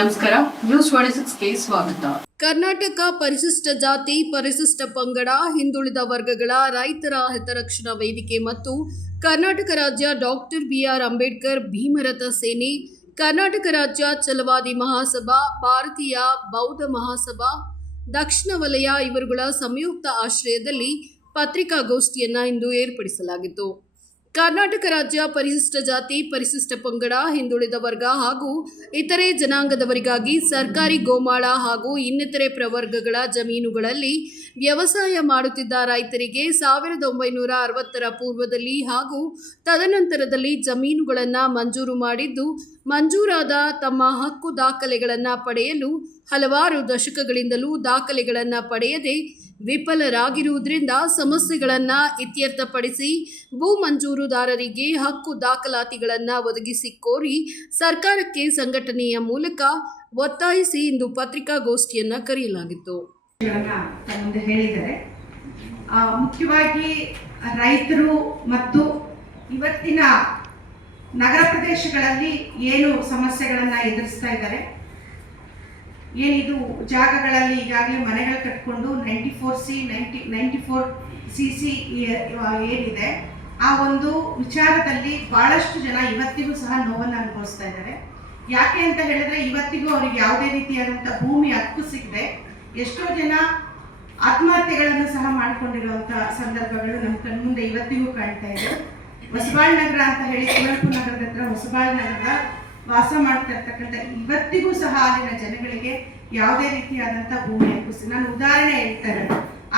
ನಮಸ್ಕಾರ. ನ್ಯೂಸ್ ಸ್ವಾಗತ. ಕರ್ನಾಟಕ ಪರಿಶಿಷ್ಟ ಜಾತಿ, ಪರಿಶಿಷ್ಟ ಪಂಗಡ, ಹಿಂದುಳಿದ ವರ್ಗಗಳ ರೈತರ ಹಿತರಕ್ಷಣಾ ವೇದಿಕೆ ಮತ್ತು ಕರ್ನಾಟಕ ರಾಜ್ಯ doctor B R Ambedkar Bhimaratha Sene, Karnataka ರಾಜ್ಯ ಚಲವಾದಿ ಮಹಾಸಭಾ, ಭಾರತೀಯ ಬೌದ್ಧ ಮಹಾಸಭಾ, ದಕ್ಷಿಣ ವಲಯ ಇವರುಗಳ ಸಂಯುಕ್ತ ಆಶ್ರಯದಲ್ಲಿ ಪತ್ರಿಕಾಗೋಷ್ಠಿಯನ್ನು ಇಂದು ಏರ್ಪಡಿಸಲಾಗಿತ್ತು. ಕರ್ನಾಟಕ ರಾಜ್ಯ ಪರಿಶಿಷ್ಟ ಜಾತಿ, ಪರಿಶಿಷ್ಟ ಪಂಗಡ, ಹಿಂದುಳಿದ ವರ್ಗ ಹಾಗೂ ಇತರೆ ಜನಾಂಗದವರಿಗಾಗಿ ಸರ್ಕಾರಿ ಗೋಮಾಳ ಹಾಗೂ ಇನ್ನಿತರೆ ಪ್ರವರ್ಗಗಳ ಜಮೀನುಗಳಲ್ಲಿ ವ್ಯವಸಾಯ ಮಾಡುತ್ತಿದ್ದ ರೈತರಿಗೆ ಸಾವಿರದ ಒಂಬೈನೂರ ಅರವತ್ತರ ಪೂರ್ವದಲ್ಲಿ ಹಾಗೂ ತದನಂತರದಲ್ಲಿ ಜಮೀನುಗಳನ್ನು ಮಂಜೂರು ಮಾಡಿದ್ದು, ಮಂಜೂರಾದ ತಮ್ಮ ಹಕ್ಕು ದಾಖಲೆಗಳನ್ನು ಪಡೆಯಲು ಹಲವಾರು ದಶಕಗಳಿಂದಲೂ ದಾಖಲೆಗಳನ್ನು ಪಡೆಯದೆ ವಿಫಲರಾಗಿರುವುದರಿಂದ ಸಮಸ್ಯೆಗಳನ್ನು ಇತ್ಯರ್ಥಪಡಿಸಿ ಭೂ ಮಂಜೂರುದಾರರಿಗೆ ಹಕ್ಕು ದಾಖಲಾತಿಗಳನ್ನು ಒದಗಿಸಿ ಕೋರಿ ಸರ್ಕಾರಕ್ಕೆ ಸಂಘಟನೆಯ ಮೂಲಕ ಒತ್ತಾಯಿಸಿ ಇಂದು ಪತ್ರಿಕಾಗೋಷ್ಠಿಯನ್ನು ಕರೆಯಲಾಗಿತ್ತು. ಮುಖ್ಯವಾಗಿ ರೈತರು ಮತ್ತು ಇವತ್ತಿನ ನಗರ ಪ್ರದೇಶಗಳಲ್ಲಿ ಏನು ಸಮಸ್ಯೆಗಳನ್ನು ಎದುರಿಸ್ತಾ ಇದ್ದಾರೆ. ಏನಿದು ಜಾಗಗಳಲ್ಲಿ ಈಗಾಗಲೇ ಮನೆಗಳು ಕಟ್ಕೊಂಡು ninety four C ninety ninety four C C ಏನಿದೆ, ಆ ಒಂದು ವಿಚಾರದಲ್ಲಿ ಬಹಳಷ್ಟು ಜನ ಇವತ್ತಿಗೂ ಸಹ ನೋವನ್ನು ಅನುಭವಿಸ್ತಾ ಇದ್ದಾರೆ. ಯಾಕೆ ಅಂತ ಹೇಳಿದ್ರೆ ಇವತ್ತಿಗೂ ಅವ್ರಿಗೆ ಯಾವುದೇ ರೀತಿಯಾದಂಥ ಭೂಮಿ ಹಕ್ಕು ಸಿಗದೆ ಎಷ್ಟೋ ಜನ ಆತ್ಮಹತ್ಯೆಗಳನ್ನು ಸಹ ಮಾಡಿಕೊಂಡಿರುವಂಥ ಸಂದರ್ಭಗಳು ನಮ್ಮ ಕಣ್ಮುಂದೆ ಇವತ್ತಿಗೂ ಕಾಣ್ತಾ ಇದೆ. ಹೊಸಬಾಳ್ ನಗರ ಅಂತ ಹೇಳಿ ಕುವೆಂಪು ನಗರದ ಹತ್ರ ಹೊಸಬಾಳ್ ನಗರ ವಾಸ ಮಾಡ್ತಾ ಇರ್ತಕ್ಕಂಥ ಇವತ್ತಿಗೂ ಸಹ ಅಲ್ಲಿನ ಜನಗಳಿಗೆ ಯಾವುದೇ ರೀತಿಯಾದಂಥ ಭೂಮಿ ಕುಸಿ ನಾನು ಉದಾಹರಣೆ ಹೇಳ್ತೇನೆ.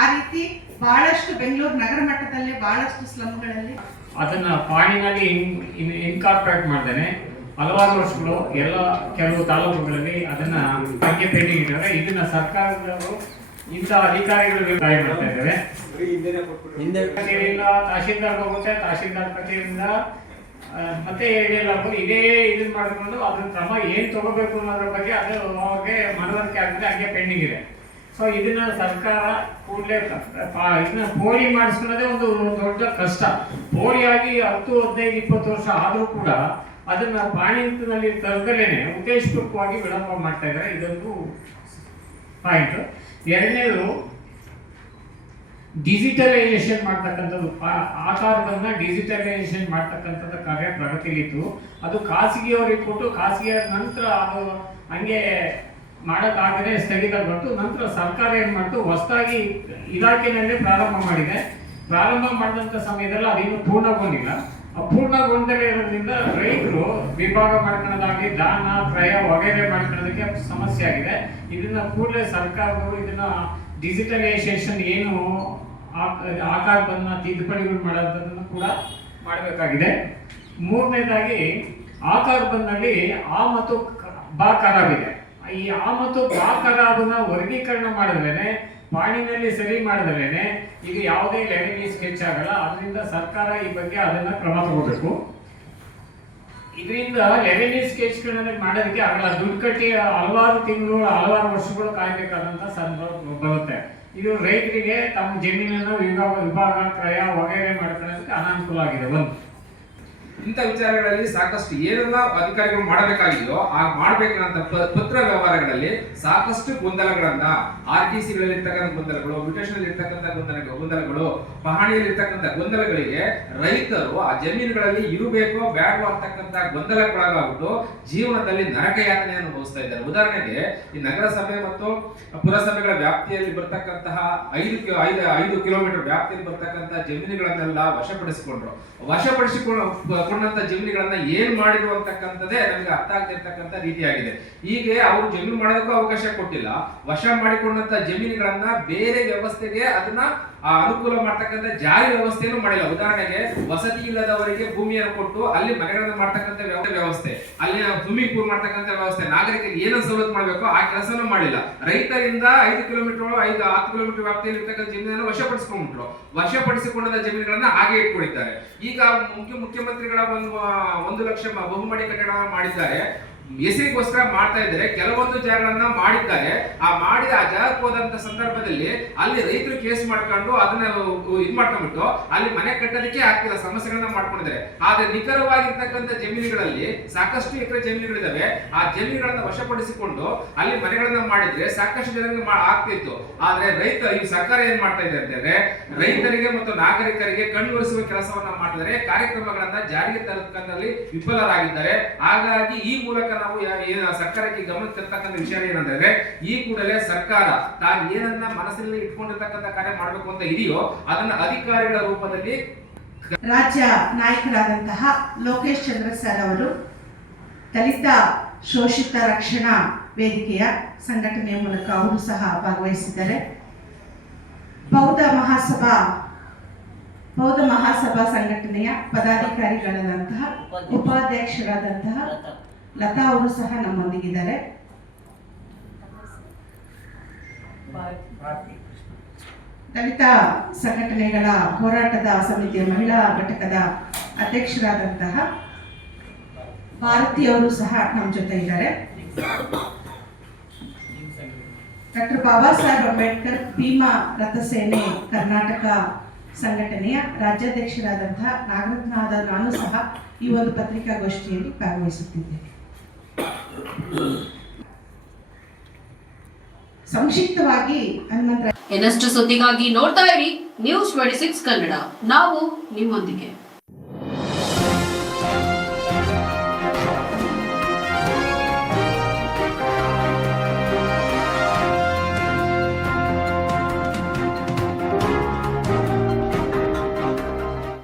ಆ ರೀತಿ ಬಹಳಷ್ಟು ಬೆಂಗಳೂರು ನಗರ ಮಟ್ಟದಲ್ಲಿ ಬಹಳಷ್ಟು ಸ್ಲಮ್ಗಳಲ್ಲಿ ಅದನ್ನ ಪಾಣಿನಲ್ಲಿ ಇನ್ಕಾರ್ಪೊರೇಟ್ ಮಾಡ್ದೇನೆ. ಹಲವಾರು ವರ್ಷಗಳು ಎಲ್ಲ ಕೆಲವು ತಾಲೂಕುಗಳಲ್ಲಿ ಅದನ್ನ ಬಗ್ಗೆ ಪೆಂಡಿಂಗ್ ಇದ್ದಾರೆ ಇದನ್ನ ಸರ್ಕಾರದವರು ಇಂಥ ಅಧಿಕಾರಿಗಳು ಒತ್ತಾಯ ಮಾಡ್ತಾ ಇದ್ದಾರೆ. ತಹಶೀಲ್ದಾರ್ ಹೋಗುತ್ತೆ. ತಹಶೀಲ್ದಾರ್ ಕಚೇರಿಯಿಂದ ಮತ್ತೆ ಹೇಳಿಲ್ಲ ಇದೇ ಇದನ್ನ ಮಾಡಿಕೊಂಡು ಅದ್ರ ಕ್ರಮ ಏನು ತಗೋಬೇಕು ಅನ್ನೋದ್ರ ಬಗ್ಗೆ ಅದು ಅವಾಗೆ ಮನವರಿಕೆ ಆಗಿದೆ ಹಂಗೆ ಪೆಂಡಿಂಗ್ ಇದೆ. ಸೊ ಇದನ್ನ ಸರ್ಕಾರ ಕೂಡಲೇ ಇದನ್ನ ಪೋಲಿ ಮಾಡಿಸ್ಕೊಳ್ಳೋದೇ ಒಂದು ದೊಡ್ಡ ಕಷ್ಟ. ಪೋಲಿಯಾಗಿ ಹತ್ತು, ಹದಿನೈದು, ಇಪ್ಪತ್ತು ವರ್ಷ ಆದರೂ ಕೂಡ ಅದನ್ನ ಪಾಣಿನಲ್ಲಿ ತರದಲ್ಲೇನೆ ಉದ್ದೇಶಪೂರ್ವಕವಾಗಿ ವಿಳಂಬ ಮಾಡ್ತಾ ಇದ್ದಾರೆ. ಇದೊಂದು ಪಾಯಿಂಟ್ ಎರಡನೇದು ಡಿಜಿಟಲೈಸೇಷನ್ ಮಾಡ್ತಕ್ಕಂಥದ್ದು, ಆ- ಆಕಾರವನ್ನ ಡಿಜಿಟಲೈಸೇಷನ್ ಮಾಡ್ತಕ್ಕಂಥದ್ದು ಕಾರ್ಯ ಪ್ರಗತಿಯಲ್ಲಿತ್ತು. ಅದು ಖಾಸಗಿಯವರಿಗೆ ಕೊಟ್ಟು ಖಾಸಗಿಯ ನಂತರ ಅದು ಹಂಗೆ ಮಾಡೋಕ್ಕಾಗದೆ ಬಂತು. ನಂತರ ಸರ್ಕಾರ ಏನು ಮಾಡ್ತು ಹೊಸದಾಗಿ ಇಲಾಖೆಯಲ್ಲೇ ಪ್ರಾರಂಭ ಮಾಡಿದೆ. ಪ್ರಾರಂಭ ಮಾಡಿದಂಥ ಸಮಯದಲ್ಲಿ ಅದೇನು ಪೂರ್ಣಗೊಂಡಿಲ್ಲ. ಅಪೂರ್ಣಗೊಂಡರೆ ಇರೋದ್ರಿಂದ ರೈತರು ವಿಭಾಗ ಮಾಡ್ಕೊಳ್ಳೋದಾಗಲಿ, ದಾನ, ಕ್ರಯ ವಗೈರೆ ಮಾಡ್ಕೊಳ್ಳೋದಕ್ಕೆ ಸಮಸ್ಯೆ ಆಗಿದೆ. ಇದನ್ನ ಕೂಡಲೇ ಸರ್ಕಾರದವರು ಇದನ್ನ ಡಿಜಿಟಲೈಸೇಷನ್ ಏನು ಆಕಾರ ಆಕಾರವನ್ನ ತಿದ್ದುಪಡಿಗಳು ಮಾಡೋದನ್ನು ಕೂಡ ಮಾಡಬೇಕಾಗಿದೆ. ಮೂರನೇದಾಗಿ, ಆಕಾರ ಬಂದಲ್ಲಿ ಆ ಮತ್ತು ಬಾ ಕರಾಬಿದೆ ಈ ಆ ಮತ್ತು ಬಾ ಕರಾಬನ್ನ ವರ್ಗೀಕರಣ ಮಾಡಿದ್ರೇನೆ, ಪಾಣಿನಲ್ಲಿ ಸರಿ ಮಾಡಿದ್ರೇನೆ, ಇದು ಯಾವುದೇ ಲೆವೆಲ್ ಸ್ಕೆಚ್ ಆಗಲ್ಲ. ಅದರಿಂದ ಸರ್ಕಾರ ಈ ಬಗ್ಗೆ ಅದನ್ನ ಕ್ರಮ ತಗೋಬೇಕು. ಇದರಿಂದ ರೆವೆನ್ಯೂ ಸ್ಕೆಚ್ಗಳನ್ನ ಮಾಡೋದಕ್ಕೆ ಆಗಲ್ಲ ದುಡ್ಡು ಕಟ್ಟಿ ಹಲವಾರು ತಿಂಗಳು, ಹಲವಾರು ವರ್ಷಗಳು ಕಾಯ್ಬೇಕಾದಂತ ಸಂದರ್ಭ ಬರುತ್ತೆ. ಇದು ರೈತರಿಗೆ ತಮ್ಮ ಜಮೀನನ್ನು ವಿಭಾಗ ವಿಭಾಗ ಕ್ರಯ ವಗೈರೆ ಮಾಡ್ಕೊಳ್ಳೋದಕ್ಕೆ ಅನಾನುಕೂಲ ಆಗಿದೆ. ಒಂದು. ಇಂಥ ವಿಚಾರಗಳಲ್ಲಿ ಸಾಕಷ್ಟು ಏನೆಲ್ಲ ಅಧಿಕಾರಿಗಳು ಮಾಡಬೇಕಾಗಿದೆಯೋ ಆ ಮಾಡಬೇಕಾದಂತ ಪತ್ರ ವ್ಯವಹಾರಗಳಲ್ಲಿ ಸಾಕಷ್ಟು ಗೊಂದಲಗಳನ್ನ ಆರ್ ಟಿ ಸಿಗಳಲ್ಲಿ ಗೊಂದಲಗಳು ಮ್ಯೂಟೇಷನ್ ಇರ್ತಕ್ಕಂಥ ಗೊಂದಲ ಗೊಂದಲಗಳು ಪಹಣಿಯಲ್ಲಿ ಇರ್ತಕ್ಕಂಥ ಗೊಂದಲಗಳಿಗೆ ರೈತರು ಆ ಜಮೀನುಗಳಲ್ಲಿ ಇರಬೇಕೋ ಬ್ಯಾಡೋ ಅಂತಕ್ಕಂಥ ಗೊಂದಲಕ್ಕೊಳಗಾಗ್ಬಿಟ್ಟು ಜೀವನದಲ್ಲಿ ನರಕ ಅನುಭವಿಸ್ತಾ ಇದ್ದಾರೆ. ಉದಾಹರಣೆಗೆ ಈ ನಗರಸಭೆ ಮತ್ತು ಪುರಸಭೆಗಳ ವ್ಯಾಪ್ತಿಯಲ್ಲಿ ಬರ್ತಕ್ಕಂತಹ ಐದು ಐದು ಐದು ಕಿಲೋಮೀಟರ್ ವ್ಯಾಪ್ತಿಯಲ್ಲಿ ಬರ್ತಕ್ಕಂಥ ಜಮೀನುಗಳನ್ನೆಲ್ಲ ವಶಪಡಿಸಿಕೊಂಡ್ರು. ವಶಪಡಿಸಿಕೊಂಡು ಕೊಂಡಂತ ಜಮೀನುಗಳನ್ನ ಏನ್ ಮಾಡಿದ್ರು ಅಂತಕ್ಕಂಥದ್ದೇ ನಮಗೆ ಅರ್ಥ ಆಗ್ತಿರ್ತಕ್ಕಂಥ ರೀತಿಯಾಗಿದೆ. ಹೀಗೆ ಅವರು ಜಮೀನು ಮಾಡೋದಕ್ಕೂ ಅವಕಾಶ ಕೊಟ್ಟಿಲ್ಲ. ವಶ ಮಾಡಿಕೊಂಡಂತ ಜಮೀನುಗಳನ್ನ ಬೇರೆ ವ್ಯವಸ್ಥೆಗೆ ಅದನ್ನ ಆ ಅನುಕೂಲ ಮಾಡ್ತಕ್ಕಂಥ ಜಾರಿ ವ್ಯವಸ್ಥೆಯನ್ನು ಮಾಡಿಲ್ಲ. ಉದಾಹರಣೆಗೆ, ವಸತಿ ಇಲ್ಲದವರಿಗೆ ಭೂಮಿಯನ್ನು ಕೊಟ್ಟು ಅಲ್ಲಿ ಮನೆಗಳನ್ನು ಮಾಡ್ತಕ್ಕಂಥ ವ್ಯವ- ವ್ಯವಸ್ಥೆ. ಅಲ್ಲಿ ಭೂಮಿ ಪೂಲ್ ಮಾಡ್ತಕ್ಕಂಥ ವ್ಯವಸ್ಥೆ. ನಾಗರಿಕರಿಗೆ ಏನು ಸವಲತ್ತು ಮಾಡಬೇಕು ಆ ಕೆಲಸನೂ ಮಾಡಿಲ್ಲ. ರೈತರಿಂದ ಐದು ಕಿಲೋಮೀಟರ್, ಐದು, ಹತ್ತು ಕಿಲೋಮೀಟರ್ ವ್ಯಾಪ್ತಿಯಲ್ಲಿ ಇರ್ತಕ್ಕಂಥ ಜಮೀನನ್ನು ವಶಪಡಿಸಿಕೊಂಡ್ಬಿಟ್ರು. ವಶಪಡಿಸಿಕೊಂಡ ಜಮೀನುಗಳನ್ನ ಹಾಗೆ ಇಟ್ಕೊಂಡಿದ್ದಾರೆ. ಈಗ ಮುಖ್ಯ, ಮುಖ್ಯಮಂತ್ರಿಗಳ ಒಂದು ಒಂದು ಲಕ್ಷ ಬಹುಮಡಿ ಕಟ್ಟಡ ಮಾಡಿದ್ದಾರೆ. ಹೆಸರಿಗೋಸ್ಕರ ಮಾಡ್ತಾ ಇದ್ದಾರೆ. ಕೆಲವೊಂದು ಜಾಗಗಳನ್ನ ಮಾಡಿದ್ದಾರೆ. ಆ ಮಾಡಿದ, ಆ ಜಾಗಕ್ಕೆ ಹೋದಂತ ಸಂದರ್ಭದಲ್ಲಿ ಅಲ್ಲಿ ರೈತರು ಕೇಸ್ ಮಾಡ್ಕೊಂಡು ಅದನ್ನ ಇದ್ ಮಾಡ್ಕೊಂಡ್ಬಿಟ್ಟು ಅಲ್ಲಿ ಮನೆ ಕಟ್ಟೋದಕ್ಕೆ ಆಗ್ತಿಲ್ಲ. ಸಮಸ್ಯೆಗಳನ್ನ ಮಾಡ್ಕೊಂಡಿದ್ದಾರೆ. ಆದ್ರೆ ನಿಖರವಾಗಿರ್ತಕ್ಕಂಥ ಜಮೀನುಗಳಲ್ಲಿ ಸಾಕಷ್ಟು ಎಕರೆ ಜಮೀನುಗಳಿದಾವೆ ಆ ಜಮೀನುಗಳನ್ನ ವಶಪಡಿಸಿಕೊಂಡು ಅಲ್ಲಿ ಮನೆಗಳನ್ನ ಮಾಡಿದ್ರೆ ಸಾಕಷ್ಟು ಜನರಿಗೆ ಆಗ್ತಿತ್ತು. ಆದ್ರೆ ರೈತ, ಈ ಸರ್ಕಾರ ಏನ್ ಮಾಡ್ತಾ ಇದೆ ಅಂತಂದ್ರೆ ರೈತರಿಗೆ ಮತ್ತು ನಾಗರಿಕರಿಗೆ ಕಣ್ಗೊಳಿಸುವ ಕೆಲಸವನ್ನ ಮಾಡಿದರೆ ಕಾರ್ಯಕ್ರಮಗಳನ್ನ ಜಾರಿಗೆ ತರತಕ್ಕಂಥಲ್ಲಿ ವಿಫಲರಾಗಿದ್ದಾರೆ. ಹಾಗಾಗಿ ಈ ಮೂಲಕ ನಾವು ಸರ್ಕಾರಕ್ಕೆ ಗಮನ ತರ್ತಕ್ಕಂಥ ವಿಷಯ ಏನಂದ್ರೆ, ಈ ಕೂಡಲೇ ಸರ್ಕಾರ ತಾನು ಏನನ್ನ ಮನಸ್ಸಿನಲ್ಲಿ ಇಟ್ಕೊಂಡಿರ್ತಕ್ಕಂಥ ಕಾರ್ಯ ಮಾಡಬೇಕು ಅಂತ ಇದೆಯೋ, ಅದನ್ನ ಅಧಿಕಾರಿಗಳ ರೂಪದಲ್ಲಿ ರಾಜ್ಯ ನಾಯಕರಾದಂತಹ ಲೋಕೇಶ್ ಚಂದ್ರ ಸರ್ ಅವರು ದಲಿತ ಶೋಷಿತ ರಕ್ಷಣಾ ವೇದಿಕೆಯ ಸಂಘಟನೆಯ ಮೂಲಕ ಅವರು ಸಹ ಭಾಗವಹಿಸಿದ್ದಾರೆ. ಬೌದ್ಧ ಮಹಾಸಭಾ ಬೌದ್ಧ ಮಹಾಸಭಾ ಸಂಘಟನೆಯ ಪದಾಧಿಕಾರಿಗಳಾದಂತಹ ಉಪಾಧ್ಯಕ್ಷರಾದಂತಹ ಲತಾ ಅವರು ಸಹ ನಮ್ಮೊಂದಿಗಿದ್ದಾರೆ. ದಲಿತ ಸಂಘಟನೆಗಳ ಹೋರಾಟದ ಸಮಿತಿಯ ಮಹಿಳಾ ಘಟಕದ ಅಧ್ಯಕ್ಷರಾದಂತಹ ಭಾರತಿ ಅವರು ಸಹ ನಮ್ಮ ಜೊತೆ ಇದ್ದಾರೆ. ಡಾಕ್ಟರ್ ಬಾಬಾ ಸಾಹೇಬ್ ಅಂಬೇಡ್ಕರ್ ಭೀಮಾ ರಥಸೇನೆ ಕರ್ನಾಟಕ ಸಂಘಟನೆಯ ರಾಜ್ಯಾಧ್ಯಕ್ಷರಾದಂತಹ ನಾಗರತ್ನಾದ ನಾನು ಸಹ ಈ ಒಂದು ಪತ್ರಿಕಾಗೋಷ್ಠಿಯಲ್ಲಿ ಭಾಗವಹಿಸುತ್ತಿದ್ದೇನೆ. ಸಂಕ್ಷಿಪ್ತವಾಗಿ ಹನುಮಂತ ಇನ್ನಷ್ಟು ಸುದ್ದಿಗಾಗಿ ನೋಡ್ತಾ ಇರಿ ನ್ಯೂಸ್ ಟ್ವೆಂಟಿ ಸಿಕ್ಸ್ ಕನ್ನಡ. ನಾವು ನಿಮ್ಮೊಂದಿಗೆ.